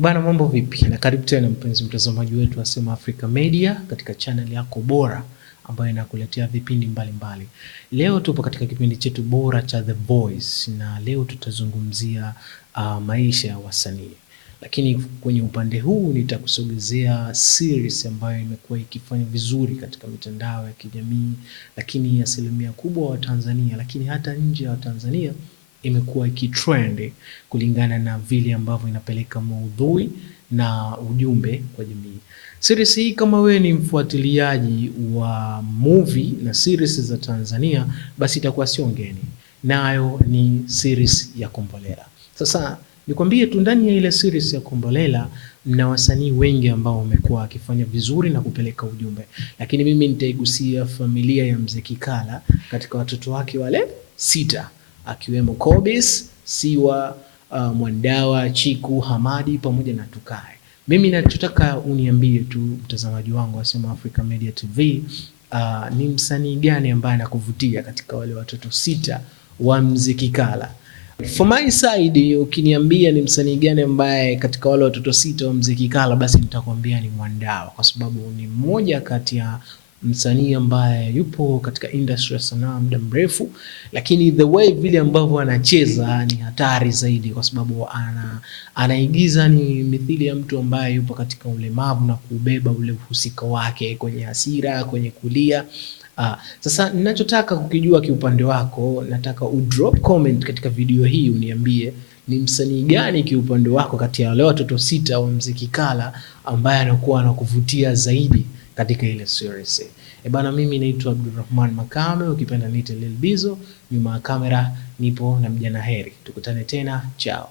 Bana, mambo vipi? Na karibu tena mpenzi mtazamaji wetu wa Sema Africa Media katika channel yako bora ambayo inakuletea vipindi mbalimbali. Leo tupo katika kipindi chetu bora cha The Voice na leo tutazungumzia maisha ya wasanii. Lakini kwenye upande huu nitakusogezea series ambayo imekuwa ikifanya vizuri katika mitandao ya kijamii, lakini asilimia kubwa wa Tanzania, lakini hata nje ya Tanzania imekuwa ikitrend kulingana na vile ambavyo inapeleka maudhui na ujumbe kwa jamii. Series hii, kama wewe ni mfuatiliaji wa movie na series za Tanzania, basi itakuwa sio ngeni. Nayo ni series ya Kombolela. Sasa nikwambie tu, ndani ya ile series ya Kombolela mna wasanii wengi ambao wamekuwa wakifanya vizuri na kupeleka ujumbe, lakini mimi nitaigusia familia ya Mzee Kikala katika watoto wake wale 6 akiwemo Kobis, Siwa, Mwandawa, Chiku, Hamadi pamoja na Tukae. Mimi nachotaka uniambie tu mtazamaji wangu wa Sema Africa Media TV, ni msanii gani ambaye anakuvutia katika wale watoto 6 wa Mzee Kikala? For my side, ukiniambia ni msanii gani ambaye katika wale watoto 6 wa Mzee Kikala, basi nitakwambia ni Mwandawa, kwa sababu ni mmoja kati ya msanii ambaye yupo katika industry ya sanaa muda mrefu, lakini the way vile ambavyo anacheza ni hatari zaidi, kwa sababu anaigiza ni mithili ya mtu ambaye yupo katika ulemavu na kubeba ule uhusika wake kwenye hasira, kwenye kulia. Sasa ninachotaka kukijua kiupande wako, nataka udrop comment katika video hii uniambie ni msanii gani kiupande wako kati ya wale watoto 6 wa Mzee Kikala ambaye anakuwa anakuvutia zaidi katika ile series. Bana, mimi naitwa Abdulrahman Makame, ukipenda niite Lil Bizo. Nyuma ya kamera nipo na Mjana Heri. Tukutane tena, chao.